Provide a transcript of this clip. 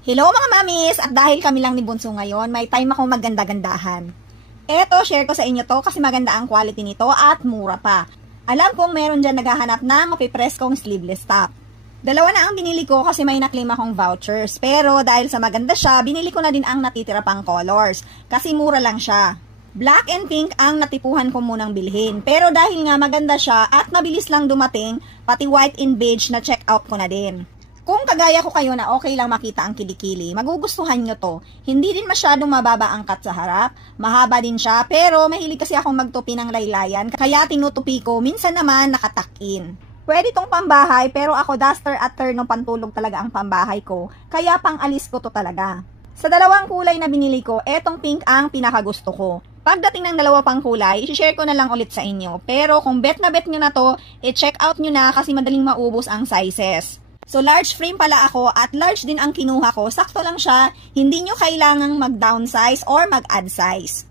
Hello mga mamis! At dahil kami lang ni Bunso ngayon, may time akong maganda-gandahan. Eto, share ko sa inyo to kasi maganda ang quality nito at mura pa. Alam kong meron dyan naghahanap ng mapipress kong sleeveless top. Dalawa na ang binili ko kasi may naklaim akong vouchers. Pero dahil sa maganda siya, binili ko na din ang natitira pang colors. Kasi mura lang siya. Black and pink ang natipuhan ko munang bilhin. Pero dahil nga maganda siya at mabilis lang dumating, pati white and beige na check out ko na din. Kung kagaya ko kayo na okay lang makita ang kilikili, magugustuhan nyo to. Hindi din masyadong mababa ang cut sa harap, mahaba din siya, pero mahilig kasi akong magtupi ng laylayan, kaya tinutupi ko, minsan naman nakatakin. Pwede tong pambahay, pero ako duster at turn pantulog talaga ang pambahay ko, kaya pang alis ko to talaga. Sa dalawang kulay na binili ko, etong pink ang pinakagusto ko. Pagdating ng dalawa pang kulay, i-share ko na lang ulit sa inyo. Pero kung bet na bet nyo na to, i-check out nyo na kasi madaling maubos ang sizes. So large frame pala ako at large din ang kinuha ko. Sakto lang siya, hindi nyo kailangang mag-downsize or mag-add size.